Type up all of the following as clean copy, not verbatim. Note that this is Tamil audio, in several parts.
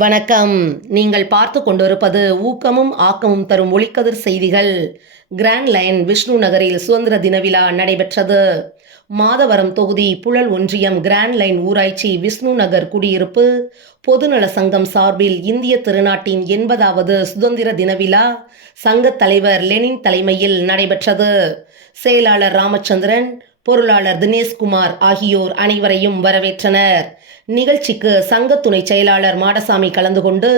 வணக்கம். நீங்கள் பார்த்து கொண்டிருப்பது ஊக்கமும் ஆக்கமும் தரும் ஒளிக்கதிர் செய்திகள். கிராண்ட் லைன் விஷ்ணு நகரில் சுதந்திர தின விழா நடைபெற்றது. மாதவரம் தொகுதி புழல் ஒன்றியம் கிராண்ட் லைன் ஊராட்சி விஷ்ணு நகர் குடியிருப்பு பொதுநல சங்கம் சார்பில் இந்திய திருநாட்டின் 80வது சுதந்திர தின விழா சங்கத் தலைவர் லெனின் தலைமையில் நடைபெற்றது. செயலாளர் ராமச்சந்திரன், பொருளாளர் தினேஷ்குமார் ஆகியோர் அனைவரையும் வரவேற்றனர். நிகழ்ச்சிக்கு சங்க துணை செயலாளர் மாடசாமி கலந்து கொண்டு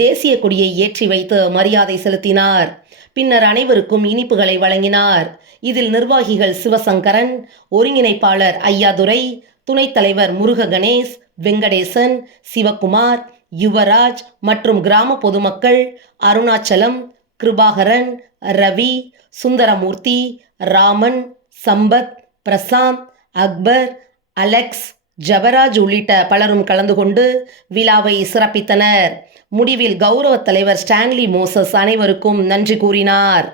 தேசிய கொடியை ஏற்றி வைத்து மரியாதை செலுத்தினார். பின்னர் அனைவருக்கும் இனிப்புகளை வழங்கினார். இதில் நிர்வாகிகள் சிவசங்கரன், ஒருங்கிணைப்பாளர் ஐயாதுரை, துணைத் தலைவர் முருக கணேஷ், வெங்கடேசன், சிவகுமார், யுவராஜ் மற்றும் கிராம பொதுமக்கள் அருணாச்சலம், கிருபாகரன், ரவி, சுந்தரமூர்த்தி, ராமன், சம்பத், பிரசாந்த், அக்பர், அலெக்ஸ், ஜபராஜ் உள்ளிட்ட பலரும் கலந்து கொண்டு விழாவை சிறப்பித்தனர். முடிவில் கௌரவ தலைவர் ஸ்டான்லி மோசஸ் அனைவருக்கும் நன்றி கூறினார்.